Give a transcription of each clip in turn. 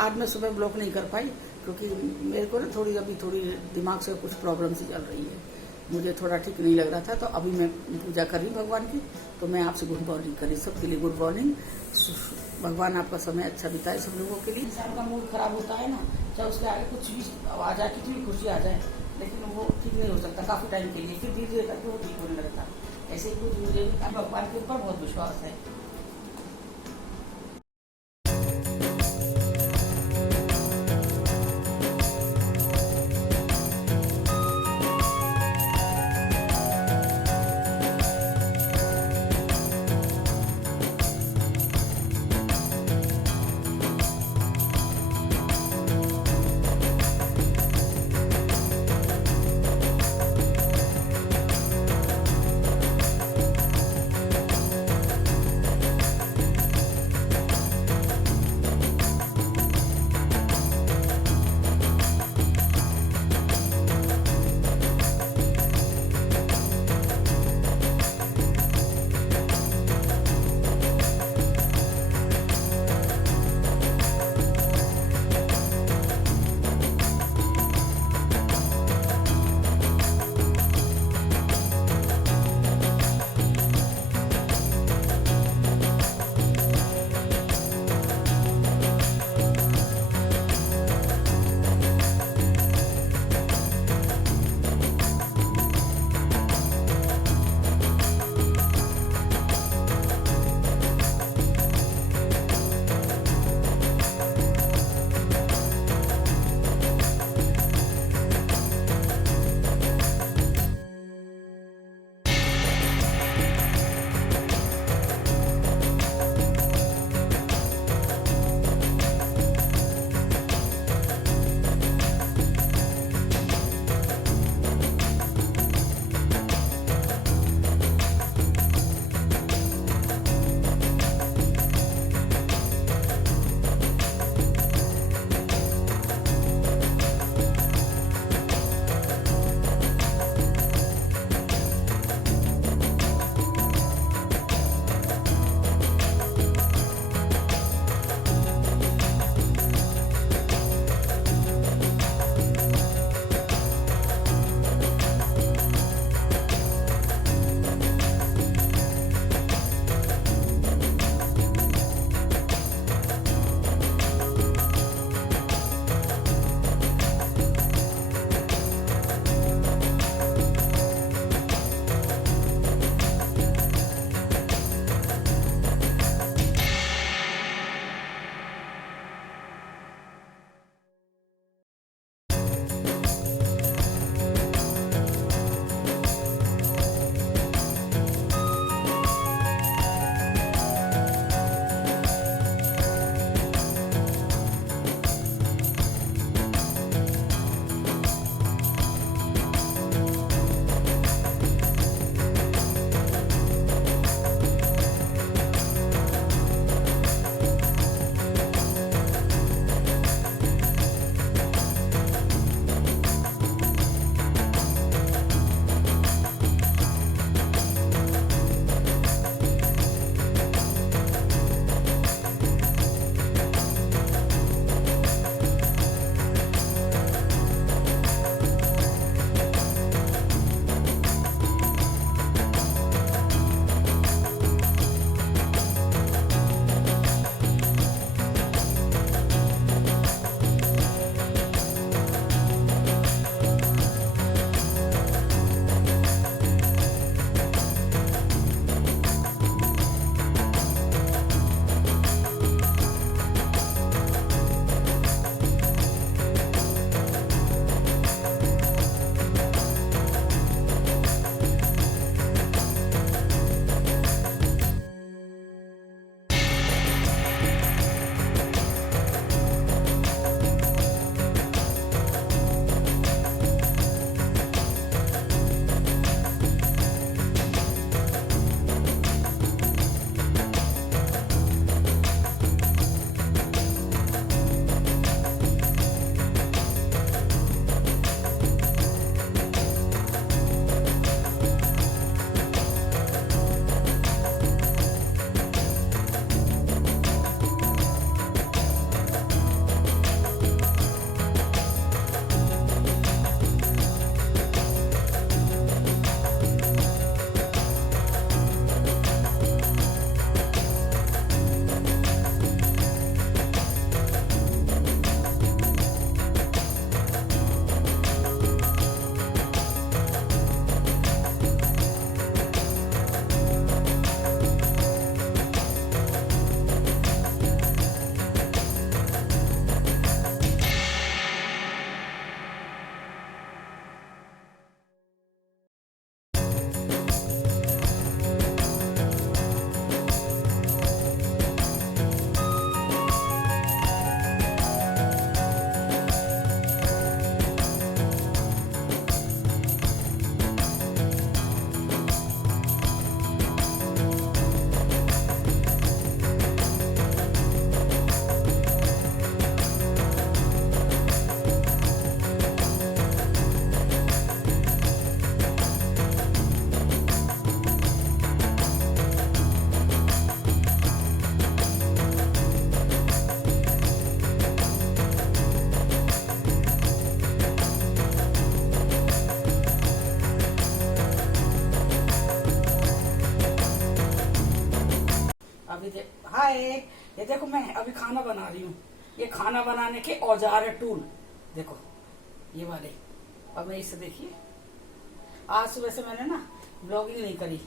आज मैं सुबह ब्लॉक नहीं कर पाई क्योंकि मेरे को ना थोड़ी दिमाग से कुछ प्रॉब्लम सी चल रही है। मुझे थोड़ा ठीक नहीं लग रहा था, तो अभी मैं पूजा कर रही भगवान की। तो मैं आपसे गुड मॉर्निंग करी, सबके लिए गुड मॉर्निंग। भगवान आपका समय अच्छा बिताए सब लोगों के लिए। इंसान का मूड खराब होता है ना, चाहे उसके आगे कुछ भी आ जाए, कितनी भी खुशी आ जाए, लेकिन वो ठीक नहीं हो सकता काफी टाइम के लिए, फिर धीरे धीरे करके वो ठीक होने लगता। ऐसे ही कुछ मुझे भगवान के ऊपर बहुत विश्वास है। हाय, ये देखो मैं अभी खाना बना रही हूँ। ये खाना बनाने के औजार है, टूल देखो ये वाले। अब मैं इससे देखिए, आज सुबह से मैंने ना ब्लॉगिंग नहीं करी,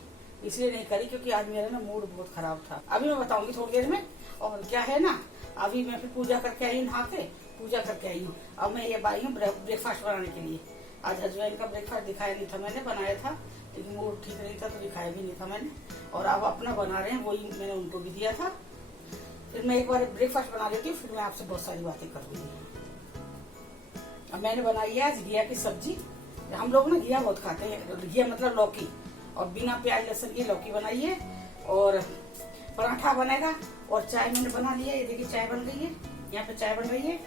इसलिए नहीं करी क्योंकि आज मेरा ना मूड बहुत खराब था। अभी मैं बताऊंगी थोड़ी देर में। और क्या है ना, अभी मैं फिर पूजा करके आई हूँ, नहा के पूजा करके आई हूँ। अब मैं ये आई हूँ ब्रेकफास्ट बनाने के लिए। आज हस्बैंड का ब्रेकफास्ट दिखाया नहीं था, मैंने बनाया था लेकिन मूड ठीक नहीं था तो दिखाया भी नहीं था मैंने। और अब अपना बना रहे हैं, वही मैंने उनको भी दिया था। फिर मैं एक बार ब्रेकफास्ट बना लेती हूँ, फिर मैं आपसे बहुत सारी बातें करूंगी। अब मैंने बनाई है आज घिया की सब्जी। हम लोग ना घिया बहुत खाते हैं, घिया मतलब लौकी, और बिना प्याज लहसुन की लौकी बनाई है। और पराठा बनेगा, और चाय मैंने बना लिया है। ये देखिए चाय बन गई है, यहाँ पे चाय बन रही है।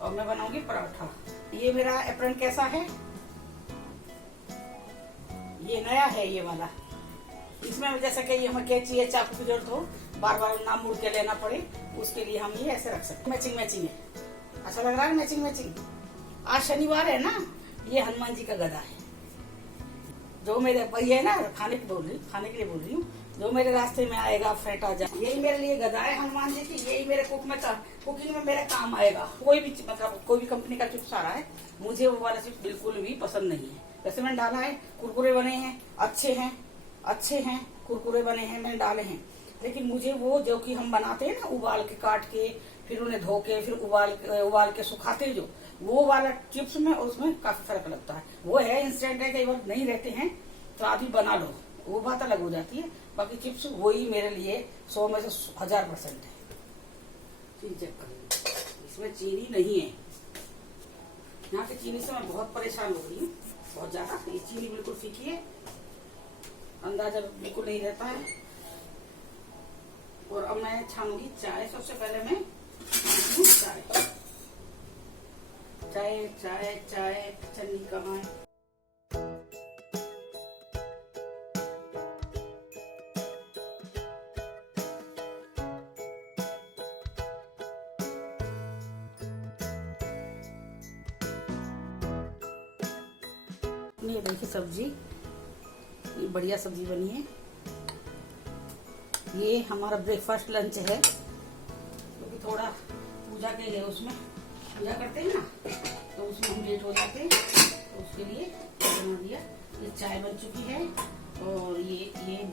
और मैं बनाऊंगी पराठा। ये मेरा एप्रन कैसा है, ये नया है ये वाला। इसमें जैसा कि ये हमें कैंची या चाकू की जरूरत हो, बार बार ना मुड़ के लेना पड़े, उसके लिए हम ये ऐसे रख सकते। मैचिंग मैचिंग है, अच्छा लग रहा है मैचिंग मैचिंग। आज शनिवार है ना, ये हनुमान जी का गदा है। जो मेरे भैया है ना, खाने के लिए बोल रही हूँ, जो मेरे रास्ते में आएगा फ्रेट आ जाए, यही मेरे लिए गदा है हनुमान जी की। यही मेरे कुकिंग में मेरे काम आएगा। कोई भी मतलब कोई भी कंपनी का चिप्स आ रहा है, मुझे वो वाला चिप्स बिल्कुल भी पसंद नहीं है। वैसे मैंने डाला है, कुरकुरे बने हैं, अच्छे हैं कुरकुरे बने हैं, मैंने डाले हैं। लेकिन मुझे वो जो कि हम बनाते हैं ना, उबाल के काट के फिर उन्हें धो के फिर उबाल के सुखाते हैं, जो वो वाला चिप्स में और उसमें काफी फर्क लगता है। वो है इंस्टेंट है, कई बार नहीं रहते हैं तो आदमी बना लो, वो बात अलग हो जाती है। बाकी चिप्स वही मेरे लिए 100 में से 1000% है। चीनी चेक करिए, इसमें चीनी नहीं है। यहाँ की चीनी से मैं बहुत परेशान हो रही हूँ, बहुत ज्यादा। ये चीनी बिल्कुल फीकी है, अंदाजा बिल्कुल नहीं रहता है। और अब मैं छानूंगी चाय। सबसे पहले मैं चाय चाय चाय चन्नी कहाँ है। ये देखिए सब्जी, ये बढ़िया सब्जी बनी है। ये हमारा ब्रेकफास्ट लंच है, क्योंकि थोड़ा पूजा के लिए उसमें पूजा करते हैं ना, तो उसमें हम लेट हो जाते हैं, तो उसके लिए बना दिया। ये चाय बन चुकी है और ये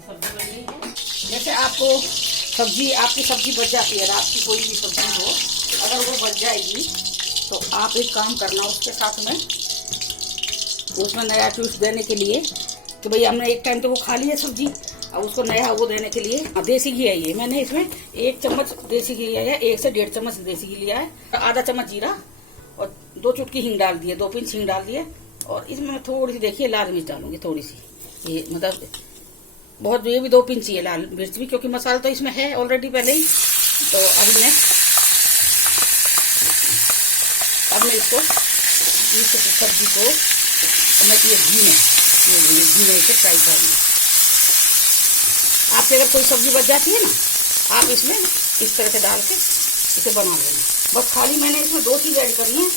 सब्जी बन गई है। जैसे आपकी सब्जी बच जाती है, रात की कोई भी सब्जी हो, अगर वो बच जाएगी तो आप एक काम करना उसके साथ में, उसमें नया ट्विस्ट देने के लिए कि भाई हमने एक टाइम तो वो खा लिया सब्जी, अब उसको नया वो देने के लिए देसी घी है। ये मैंने इसमें 1 चम्मच देसी घी लिया है, 1 से 1.5 चम्मच देसी घी लिया है, आधा चम्मच जीरा और 2 चुटकी हींग डाल दिए, 2 पिंच हींग डाल दिए। और इसमें मैं थोड़ी सी देखिए लाल मिर्च डालूंगी, थोड़ी सी, ये मतलब बहुत, ये भी 2 पिंच ही है लाल मिर्च भी, क्योंकि मसाला तो इसमें है ऑलरेडी पहले ही। तो अब मैं इसको इस सब्जी को मैं ये घी में इसे फ्राई करूंगी। आपके अगर कोई सब्जी बच जाती है ना, आप इसमें इस तरह से डाल के इसे बना लेंगे। बस खाली मैंने इसमें 2 चीज ऐड करनी है।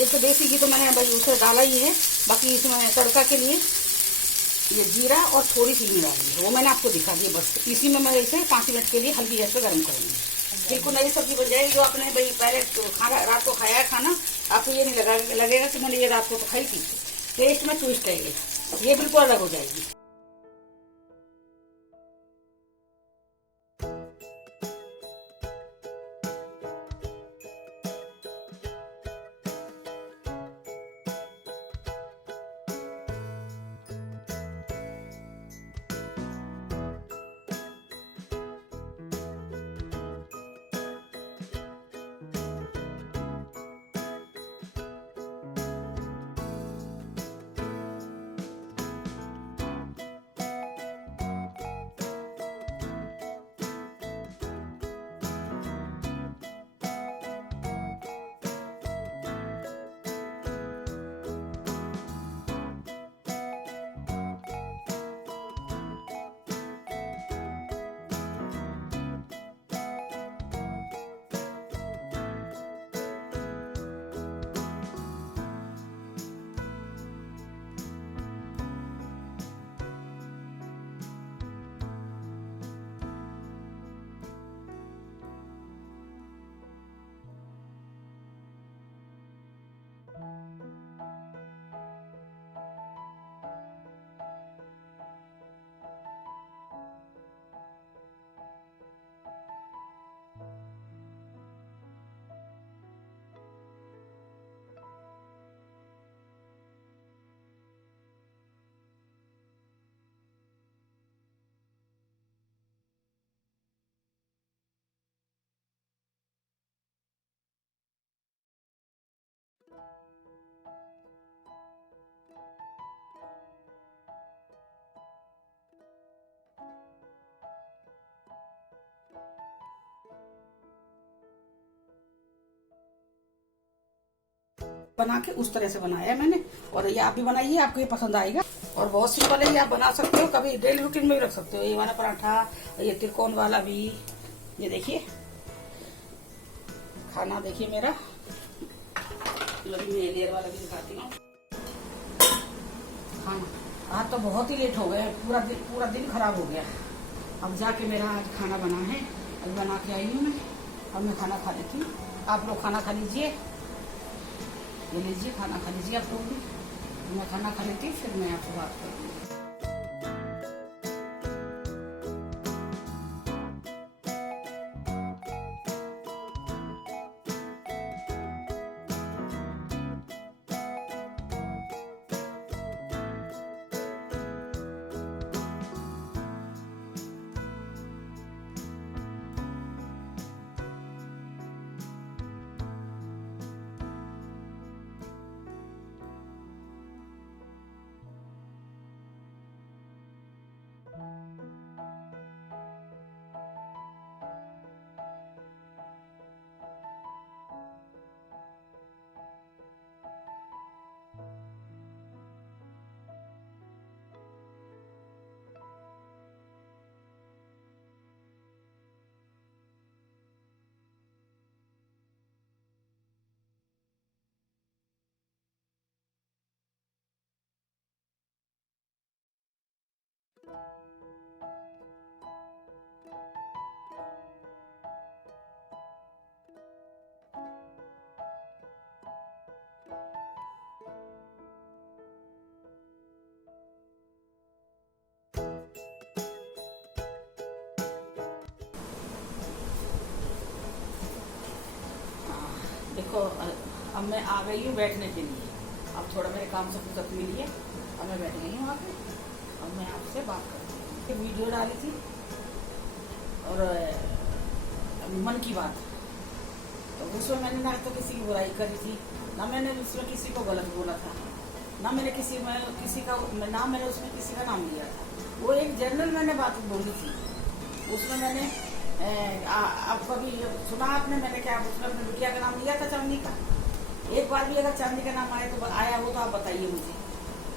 एक तो देसी घी तो मैंने भाई उसे डाला ही है, बाकी इसमें तड़का के लिए ये जीरा और थोड़ी सी हींग डाली है, वो मैंने आपको दिखा दी। बस इसी में मैं इसे 5 मिनट के लिए हल्की गैस पे गर्म करूंगी। बिल्कुल नई सब्जी बन जाएगी। जो आपने भाई पहले खाना रात को खाया है खाना, आपको ये नहीं लगेगा कि मैंने ये रात को तो खाई थी। टेस्ट में ट्विस्ट है, ये बिल्कुल अलग हो जाएगी। बना के उस तरह से बनाया है मैंने, और ये आप भी बनाइए, आपको ये पसंद आएगा। और बहुत सिंपल है, ये आप बना सकते हो, कभी डेली रूटीन में भी रख सकते हो। ये वाला पराठा, ये त्रिकोण वाला भी, ये देखिए खाना देखिए मेरा, मैं लेयर वाला भी दिखाती हूँ खाना। आज तो बहुत ही लेट हो गए, पूरा दिन खराब हो गया। अब जाके मेरा आज खाना बना है, अब बना के आई हूँ मैं, अब मैं खाना खा लेती हूँ। आप लोग खाना खा लीजिए, ये लीजिए खाना खा लीजिए आप लोग भी। मैं खाना खा लेती हूँ, फिर मैं आपसे बात करूँगी। देखो अब मैं आ गई हूँ बैठने के लिए। अब थोड़ा मेरे काम से फुर्सत मिली है, अब मैं बैठ गई हूँ वहाँ पे। अब मैं आपसे बात करती हूँ। एक वीडियो डाली थी और मन की बात, तो उसमें मैंने ना तो किसी की बुराई करी थी, ना मैंने उसमें किसी को गलत बोला था, ना मैंने ना मैंने उसमें किसी का नाम लिया था। वो एक जनरल मैंने बात बोली थी। उसमें मैंने आप कभी सुना आपने, मैंने क्या उसमें अपने बिटिया का नाम लिया था चांदनी का? एक बार भी अगर चांदनी का नाम आया तो आया हो तो आप बताइए मुझे।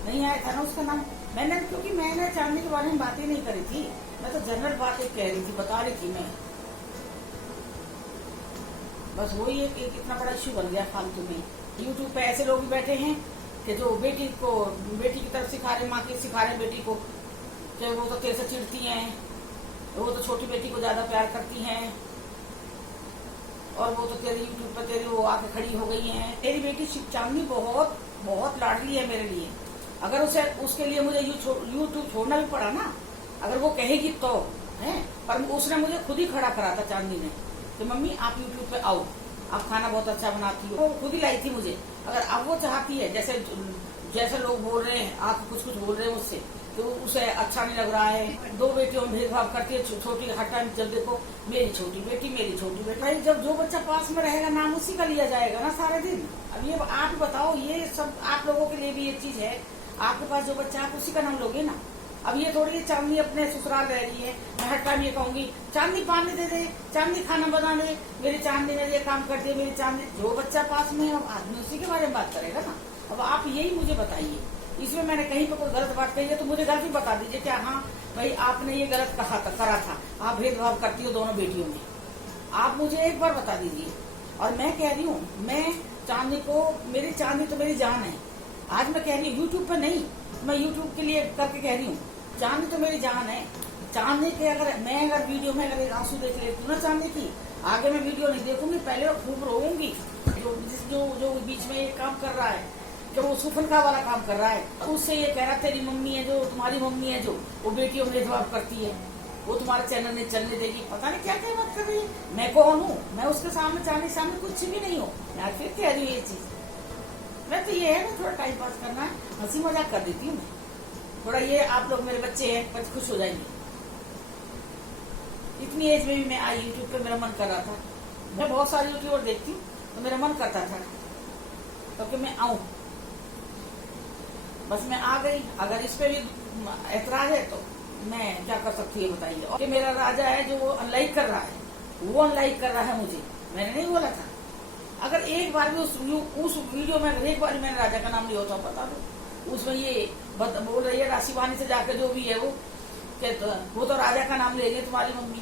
नहीं आया था ना उसका नाम। क्योंकि मैंने चांदनी के बारे में बातें नहीं करी थी, मैं तो जनरल बातें कह रही थी, बता रही थी मैं। बस वही एक इतना बड़ा इश्यू बन गया फालतू में। यूट्यूब पे ऐसे लोग भी बैठे हैं कि जो बेटी की तरफ सिखा रहे, माँ की सिखा रहे बेटी को कि वो तो तेरे से चिढ़ती हैं, वो तो छोटी बेटी को ज्यादा प्यार करती हैं, और वो तो तेरे यूट्यूब पर तेरी वो आके खड़ी हो गई हैं। तेरी बेटी चांदनी बहुत बहुत लाडली है मेरे लिए। अगर उसके लिए मुझे यूट्यूब छोड़ना भी पड़ा ना, अगर वो कहेगी तो है, पर उसने मुझे खुद ही खड़ा करा था चांदनी ने कि मम्मी आप यूट्यूब पे आओ, आप खाना बहुत अच्छा बनाती हो। वो खुद ही लाई थी मुझे। अगर अब वो चाहती है, जैसे लोग बोल रहे हैं, आप कुछ कुछ बोल रहे हैं मुझसे, तो उसे अच्छा नहीं लग रहा है। दो बेटियों में भेदभाव करती है, छोटी हर टाइम जब देखो मेरी छोटी बेटी मेरी छोटी बेटी। भाई जब जो बच्चा पास में रहेगा नाम उसी का लिया जाएगा ना सारे दिन। अब ये आप बताओ, ये सब आप लोगों के लिए भी ये चीज है, आपके पास जो बच्चा आप उसी का नाम लोगे ना। अब ये थोड़ी चांदनी अपने ससुराल रह रही है, मैं हर टाइम ये कहूंगी चांदनी पानी दे दे, चांदनी खाना बना दे, मेरी चांदनी ने ये काम कर दिया, मेरी चांदनी। जो बच्चा पास में है अब आदमी उसी के बारे में बात करेगा ना। अब आप यही मुझे बताइए, इसमें मैंने कहीं पर कोई गलत बात कही है तो मुझे गलती बता दीजिए। क्या हाँ भाई आपने ये गलत करा था, आप भेदभाव करती हो दोनों बेटियों में, आप मुझे एक बार बता दीजिए। और मैं कह रही हूँ, मैं चांदनी को, मेरी चांदनी तो मेरी जान है। आज मैं कह रही हूँ यूट्यूब पर नहीं, मैं यूट्यूब के लिए करके कह रही हूँ, चांदनी तो मेरी जान है। चांदनी के अगर वीडियो में अगर आंसू देख लेती हूँ ना चांदनी की, आगे मैं वीडियो नहीं देखूंगी, पहले खूब रोऊंगी। जो बीच में ये काम कर रहा है, जो वो सुफनका वाला काम कर रहा है, उससे ये कह रहा तेरी मम्मी है, जो तुम्हारी मम्मी है, जो वो बेटियों में भेदभाव करती है, वो तुम्हारे चैनल नहीं चलने देगी। पता नहीं क्या क्या बात कर रही है। मैं कौन हूँ? मैं उसके सामने चांदनी सामने कुछ भी नहीं हूँ। मैं फिर कह रही हूँ ये चीज। मैं तो ये है ना, थोड़ा टाइम पास करना है, हंसी मजाक कर देती हूँ मैं थोड़ा। ये आप लोग मेरे बच्चे हैं, बस खुश हो जाएंगे। इतनी एज में भी मैं आई यूट्यूब पे, मेरा मन कर रहा था। मैं बहुत सारे यूट्यूबर देखती हूँ तो मेरा मन करता था क्योंकि मैं आऊं। बस मैं आ गई। अगर इस पे भी ऐतराज है तो मैं क्या कर सकती है बताइए। और मेरा राजा है जो वो अनलाइक कर रहा है, वो अनलाइक कर रहा है मुझे, मैंने नहीं बोला था। अगर एक बार भी उस वीडियो में एक बार मैंने राजा का नाम लिया होता, बता दो उसमें ये बोल रही है शिवानी से जाकर, जो भी है वो वो तो राजा का नाम ले गई तुम्हारी मम्मी।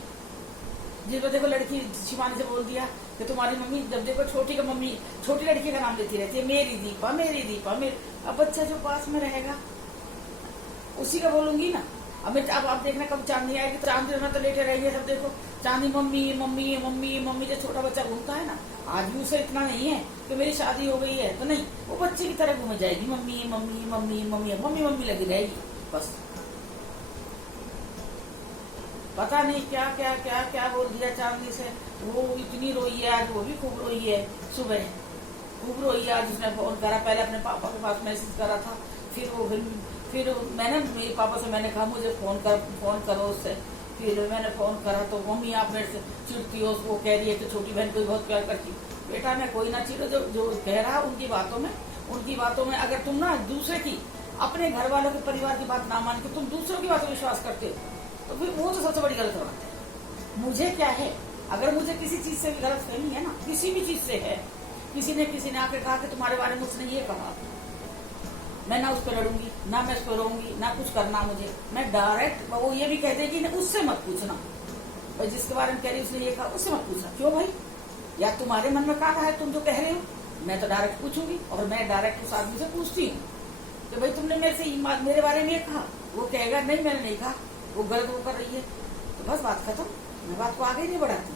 जिसको देखो लड़की शिवानी से बोल दिया कि तुम्हारी मम्मी, जब देखो छोटी का मम्मी छोटी लड़की का नाम लेती रहती है, मेरी दीपा मेरी दीपा मेरी। अब बच्चा जो पास में रहेगा उसी का बोलूंगी ना। अब आप देखना कब चांदनी आएगी, तो चांदनी में तो लेटे रहेंगे सब, देखो चांदनी मम्मी मम्मी मम्मी मम्मी। जो छोटा बच्चा घूमता है ना, आज भी उसे इतना नहीं है कि मेरी शादी हो गई है, तो नहीं, वो बच्चे की तरह घूम जाएगी, mummy mummy mummy mummy mummy mummy लगी रहेगी बस। पता नहीं क्या क्या क्या क्या बोल दिया चांदनी से, वो इतनी रोई है आज, वो भी खूब रोई है, सुबह खूब रोई है आज। उसने फोन करा, पहले अपने पापा के पास मैसेज करा था, फिर मैंने मेरे पापा से मैंने कहा मुझे फोन करो उससे। फिर मैंने फोन करा तो मम्मी आप मेरे से चिढ़ती हो, वो कह रही है कि छोटी बहन को बहुत प्यार करती। बेटा मैं कोई ना चिढ़ो, जो कह रहा उनकी बातों में अगर तुम ना दूसरे की, अपने घर वालों के परिवार की बात ना मान के तुम दूसरों की बातों में विश्वास करते हो, तो फिर वो तो सबसे बड़ी गलत बात है। मुझे क्या है, अगर मुझे किसी चीज से भी गलत फहमी है ना, किसी भी चीज से है, किसी ने आके कहा कि तुम्हारे बारे में उसने ये कहा, मैं ना उस पर लड़ूंगी, ना मैं उस पर रोऊंगी, ना कुछ करना मुझे। मैं डायरेक्ट, वो ये भी कह देगी ना उससे मत पूछना भाई, जिसके बारे में कह रही उसने ये कहा उससे मत पूछना। क्यों भाई, या तुम्हारे मन में क्या है तुम जो कह रहे हो, मैं तो डायरेक्ट पूछूंगी। और मैं डायरेक्ट उस आदमी से पूछती हूँ कि भाई तुमने मेरे बारे में ये कहा, वो कहेगा नहीं मैंने नहीं कहा, वो गलत वो कर रही है, तो बस बात खत्म। मैं बात को आगे नहीं बढ़ाती,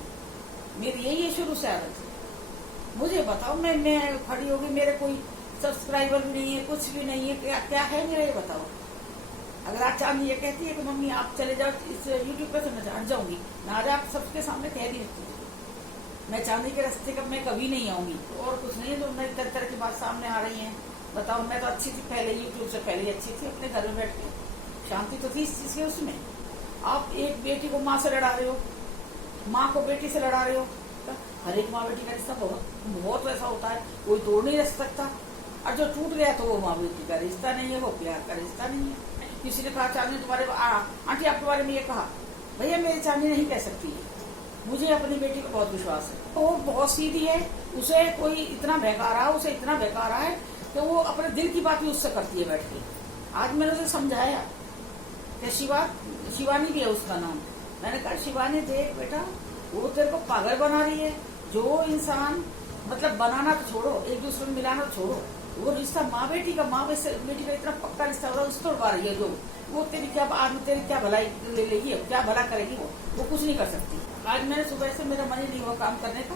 मेरी यही है शुरू से आदत। मुझे बताओ, मैं खड़ी होगी, मेरे कोई सब्सक्राइबर भी नहीं है, कुछ भी नहीं है, क्या है मेरा, ये बताओ। अगर आज चांदनी ये कहती है कि मम्मी आप चले जाओ इस यूट्यूब पे, तो मैं हट जाऊंगी ना। आज आप सबके सामने कह रही हूँ मैं चांदनी के रास्ते का मैं कभी नहीं आऊंगी। तो और कुछ नहीं है, जो मेरी तरह की बात सामने आ रही है। बताओ, मैं तो अच्छी थी पहले, यूट्यूब से पहले अच्छी थी, अपने घर में बैठ के शांति तो थी इस चीज की। उसमें आप एक बेटी को माँ से लड़ा रहे हो, माँ को बेटी से लड़ा रहे हो। हर एक माँ बेटी का रिश्ता बहुत वैसा होता है, कोई तोड़ नहीं रह सकता। और जो टूट गया तो वो माँ बेटी का रिश्ता नहीं है, वो प्यार का रिश्ता नहीं है। किसी ने कहा चांदनी तुम्हारे आंटी आपके बारे में ये कहा, भैया मेरी चांदनी नहीं कह सकती है, मुझे अपनी बेटी पर बहुत विश्वास है। वो बहुत सीधी है, उसे कोई इतना बहका रहा है कि वो अपने दिल की बात भी उससे करती है बैठ के। आज मैंने उसे समझाया कि शिवानी भी है उसका नाम। मैंने कहा शिवानी देख बेटा, वो तेरे को पागल बना रही है। जो इंसान मतलब बनाना तो छोड़ो, एक दूसरे में मिलाना तो छोड़ो, वो रिश्ता माँ बेटी का इतना पक्का रिश्ता हो रहा है, उस तोड़वा रही है। जो वो तेरी क्या भलाई ले लेगी, क्या भला करेगी, वो कुछ नहीं कर सकती। आज मैंने सुबह से मेरा मन ही नहीं हुआ काम करने का,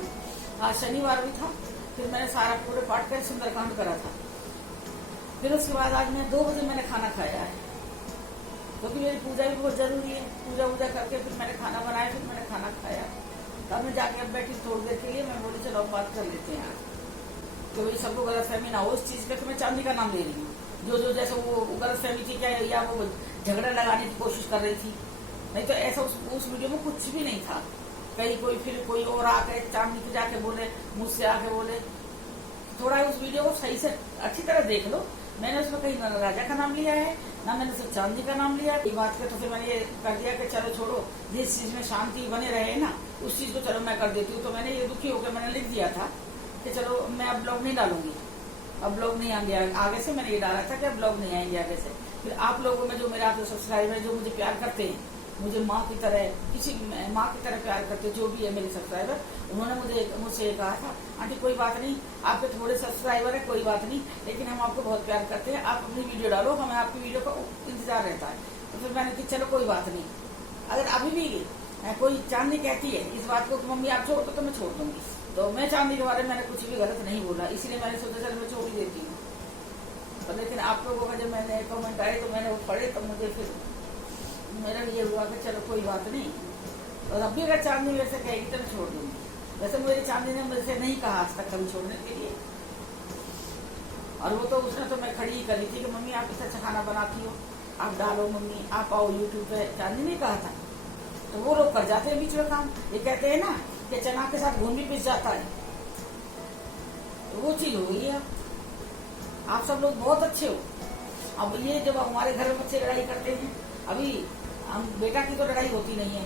आज शनिवार भी था। फिर मैंने सारा पूरे पाठ कर सुंदरकांड करा था। फिर उसके बाद आज मैं 2 बजे मैंने खाना खाया है, क्योंकि मेरी पूजा भी बहुत जरूरी है। पूजा करके फिर मैंने खाना बनाया, फिर मैंने खाना खाया। तब मैं जाके अब बैठी थोड़ी देर के लिए, मैं बोली चलो बात कर लेते हैं आज, तो भाई सबको गलतफहमी ना हो इस चीज पे कि मैं चांदनी का नाम ले रही हूँ। जो जैसे वो गलतफहमी थी क्या, या वो झगड़ा लगाने की कोशिश कर रही थी, नहीं तो ऐसा उस वीडियो में कुछ भी नहीं था। कहीं कोई और आके चांदनी को जाके बोले, मुझसे आके बोले। थोड़ा उस वीडियो को सही से अच्छी तरह देख लो। मैंने उसमें कहीं ना राजा का नाम लिया है, ना मैंने सिर्फ चांदनी का नाम लिया। एक बात का तो फिर मैंने ये कर दिया कि चलो छोड़ो, जिस चीज में शांति बने रहे ना, उस चीज को चलो मैं कर देती हूँ। तो मैंने ये दुखी होकर मैंने लिख दिया था कि चलो मैं अब ब्लॉग नहीं डालूंगी, अब ब्लॉग नहीं आएंगे आगे से। मैंने ये डाला था कि अब ब्लॉग नहीं आएंगे आगे से। फिर आप लोगों में जो मेरा आपके सब्सक्राइबर है, जो मुझे प्यार करते हैं, मुझे माँ की तरह, किसी माँ की तरह प्यार करते, जो भी है मेरे सब्सक्राइबर, उन्होंने मुझसे कहा था आंटी कोई बात नहीं, आपके थोड़े सब्सक्राइबर है, कोई बात नहीं, लेकिन हम आपको बहुत प्यार करते हैं, आप अपनी वीडियो डालो, हमें आपकी वीडियो का इंतजार रहता है। तो फिर मैंने कहा चलो कोई बात नहीं। अगर अभी भी कोई चांदनी कहती है इस बात को कि मम्मी आप छोड़ दो, तो मैं छोड़ दूंगी। तो मैं चांदनी के बारे में मैंने कुछ भी गलत नहीं बोला, इसलिए मैंने सोचा चल मैं छोड़ ही देती हूँ। तो लेकिन आप लोगों का जब मैंने कमेंट आए तो मैंने वो पढ़े, तो मुझे फिर मेरा ये हुआ कि चलो कोई बात नहीं। और अब भी अगर चांदनी मेरे से कहेगी तो मैं छोड़ दूंगी। वैसे मेरी चांदनी ने मेरे से नहीं कहा आज तक कभी छोड़ने के लिए, और वो तो उसने तो मैं खड़ी ही करी थी कि मम्मी आप इतना अच्छा खाना बनाती हो, आप डालो मम्मी, आप आओ यूट्यूब पे। चांदनी ने कहा था, तो वो लोग कर जाते हैं बीच में काम। ये कहते हैं ना कि चना के साथ घून भी पिस जाता है, तो वो चीज हो गई है। आप सब लोग बहुत अच्छे हो। अब ये जब हमारे घर में बच्चे लड़ाई करते हैं, अभी हम बेटा की तो लड़ाई होती नहीं है,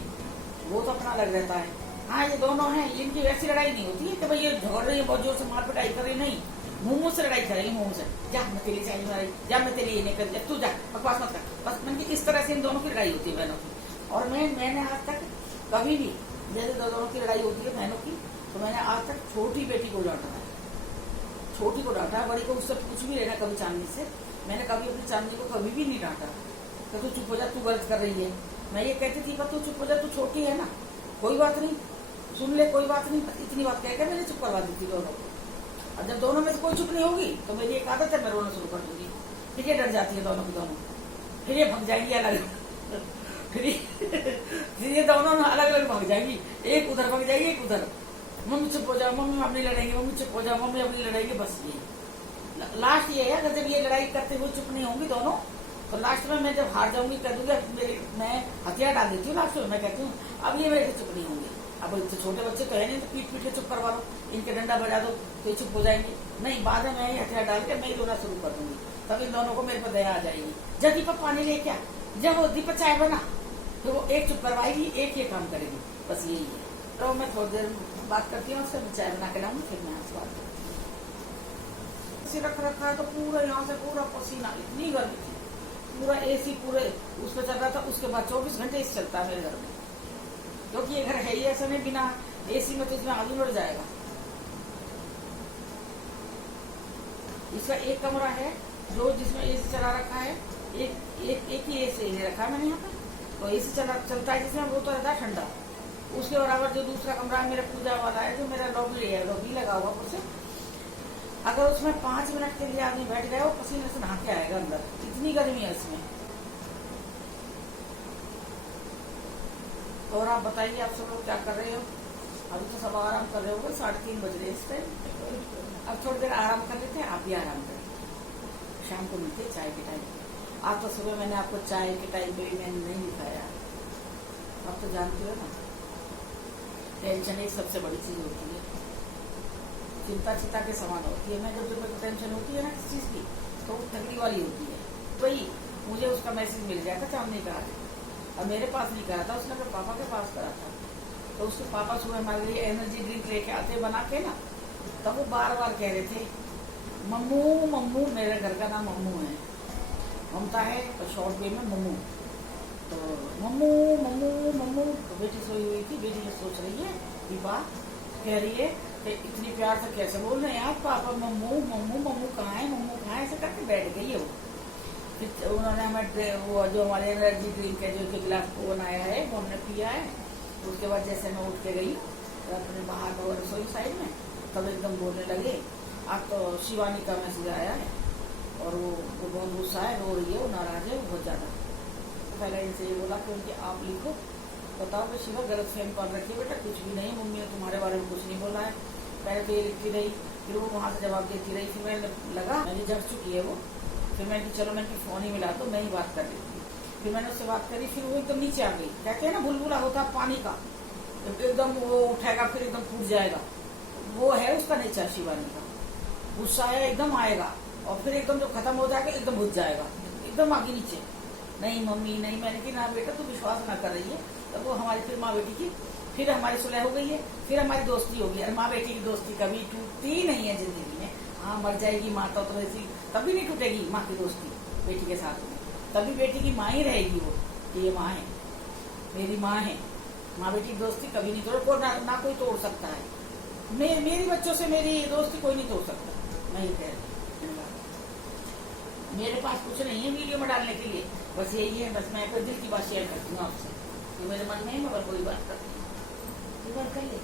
वो तो अपना अलग रहता है, हाँ ये दोनों हैं, इनकी वैसी लड़ाई नहीं होती है कि भाई ये झगड़ रही है बहुत जोर से मार पिटाई कर रही, नहीं, मुंह से लड़ाई करेंगे, मुंह से, जा मैं तेरी चाहिए लड़ाई, जा मैं तेरी ये नहीं कर, तू जा बकवास मत कर, बस मैंने इस तरह से इन दोनों की लड़ाई होती है बहनों की। और मैंने आज तक कभी भी जैसे दोनों की लड़ाई होती है बहनों की, तो मैंने आज तक छोटी बेटी को डांटा है, छोटी को डांटा, बड़ी को उससे कुछ भी लेना कभी चांदनी से, मैंने कभी अपनी चांदनी को कभी भी नहीं डांटा कि तू चुप हो जा, तू गलत कर रही है। मैं ये कहती थी पर तू चुप हो जा, तू छोटी है ना, कोई बात नहीं, सुन ले, कोई बात नहीं, इतनी बात कह के मैंने चुप करवा दी थी दोनों को। और जब दोनों में से कोई चुप नहीं होगी तो मेरी एक आदत है, मैं रोना शुरू कर दूंगी, फिर ये डर जाती है दोनों की दोनों, फिर ये भग जाएंगी अलग फिर ये दोनों अलग अलग भग जाएंगी, एक उधर भग जाएगी एक उधर, मम्मी चुप हो जाओ, मम्मी अब नहीं लड़ेंगे, मम्मी चुप हो जाओ, मम्मी अब नहीं लड़ेंगे, बस ये लास्ट ये है। अगर जब ये लड़ाई करते हुए चुप नहीं होंगी दोनों, तो लास्ट में मैं जब हार जाऊंगी कह दूंगी, मैं हथियार डाल देती हूँ लास्ट में, मैं कहती हूँ अब ये मेरे से चुप नहीं होंगे, अब इतने छोटे बच्चे तो है नहीं, तो पीट पीट के चुप करवा लो, इनके डंडा बजा दो तो ये चुप हो जाएंगे, नहीं बाद में मैं हथियार डाल के मैं रोना शुरू कर दूंगी, तब इन दोनों को मेरे पर दया आ जाएगी। जब दीपक पानी ले क्या, जब वो दीपक चाय बना तो वो एक चुप करवाएगी, एक ये काम करेगी, बस यही है। तो मैं थोड़ी देर बात करती हूँ, उससे चाय बना के लाऊंगी, फिर मैं आपसे बात करती हूँ। रख रखा है तो पूरा यहाँ से पूरा पसीना, इतनी गर्मी थी, पूरा एसी पूरे उस पर चल रहा था, उसके बाद 24 घंटे एसी चलता है मेरे घर में, क्योंकि ये घर है ही ऐसा नहीं, बिना एसी में तो इसमें आलू लड़ जाएगा। इसका एक कमरा है जो जिसमें एसी चला रखा है, एक ही एसी रखा है मैंने यहाँ पे, तो एसी चलता है जिसमें, वो तो रहता है ठंडा। उसके बराबर जो दूसरा कमरा है मेरा पूजा वाला है, जो मेरा लॉबी है, लॉबी लगा हुआ उसे, अगर उसमें 5 मिनट के लिए आदमी बैठ गया वो पसीने से नहा के आएगा अंदर, इतनी गर्मी है इसमें। और आप बताइए आप सब लोग क्या कर रहे हो? अभी तो सब आराम कर रहे होगे, 3:30 बज रहे इस टाइम, अब थोड़ी देर आराम कर लेते हैं, आप भी आराम करें, शाम को मिलते चाय के टाइम। आज तो सुबह मैंने आपको चाय के टाइम पे भी मैंने नहीं दिखाया, आप तो जानते हो ना, टेंशन एक सबसे बड़ी चीज होती है, चिंता के समान होती है। मैं जब मेरे को टेंशन होती है ना किसी चीज की, तो वो तकलीफ वाली होती है। वही मुझे उसका मैसेज मिल गया था, चांदनी कहा था, और मेरे पास नहीं कहा था, उसने अपने पापा के पास करा था। तो उसके पापा सुबह हमारे लिए एनर्जी ड्रिंक लेके आते बना के ना, तब वो बार बार कह रहे थे मम्मू मम्मू, मेरे घर का नाम मम्मू है, ममता है तो शॉर्ट वे में मम्मू, तो मम्मू मम्मू मम्मू। तो बेटी सोई हुई थी, बेटी ने सोच रही है दीपा कह रही है कि इतनी प्यार से कैसे बोल रहे हैं आप, पापा मम्मू मम्मू, मम्मू कहाँ है, मम्मू कहाँ है, ऐसे करके बैठ गई है वो। फिर उन्होंने हमें वो जो हमारे एनर्जी ड्रिंक है जो गिलास को बनाया है वो हमने पिया है। उसके बाद जैसे मैं उठ के गई अपने बाहर रसोई साइड में, तब एकदम बोलने लगे आज तो शिवानी का मैसेज आया है और वो बहुत गुस्सा है, रो रही है, वो नाराज है बहुत ज्यादा। पहले इनसे ये बोला कि उनकी आप लिखो, बताओ कि शिवा गलत फहम कर रखी है, बेटा कुछ भी नहीं, मम्मी ने तुम्हारे बारे में कुछ नहीं बोला है। पहले तो ये लिखती रही, फिर वो वहाँ से जवाब देती रही, फिर मैंने लगा मेरी जग चुकी है वो, फिर मैंने चलो मैं फोन ही मिला तो मैं ही बात कर रही थी। फिर मैंने उससे बात करी, फिर वो एकदम नीचे आ गई, कहते हैं ना बुलबुला होता पानी का, एकदम वो उठेगा फिर एकदम फूट जाएगा, वो है उसका नेचर शिवानी का, गुस्सा है एकदम आएगा और फिर एकदम जो खत्म हो जाएगा एकदम बुझ जाएगा, एकदम आगे नीचे। नहीं मम्मी नहीं, मैंने कि ना बेटा तू विश्वास ना कर रही है। तो वो हमारी फिर माँ बेटी की फिर हमारी सुलह हो गई है, फिर हमारी दोस्ती होगी। और माँ बेटी की दोस्ती कभी टूटती नहीं है जिंदगी में। हाँ मर जाएगी माँ तो ऐसी तभी नहीं टूटेगी माँ की दोस्ती बेटी के साथ में, तभी बेटी की माँ ही रहेगी वो कि ये माँ है, मेरी माँ है। माँ बेटी की दोस्ती कभी नहीं तोड़ ना कोई तोड़ सकता है। मेरी बच्चों से मेरी दोस्ती कोई नहीं तोड़ सकता। मैं ये कह रही मेरे पास कुछ नहीं है वीडियो में डालने के लिए, बस यही है, बस मैं दिल की बात शेयर करती हूँ आपसे, तो मेरे मन में है मगर कोई बात करती हूँ, बात कर ले।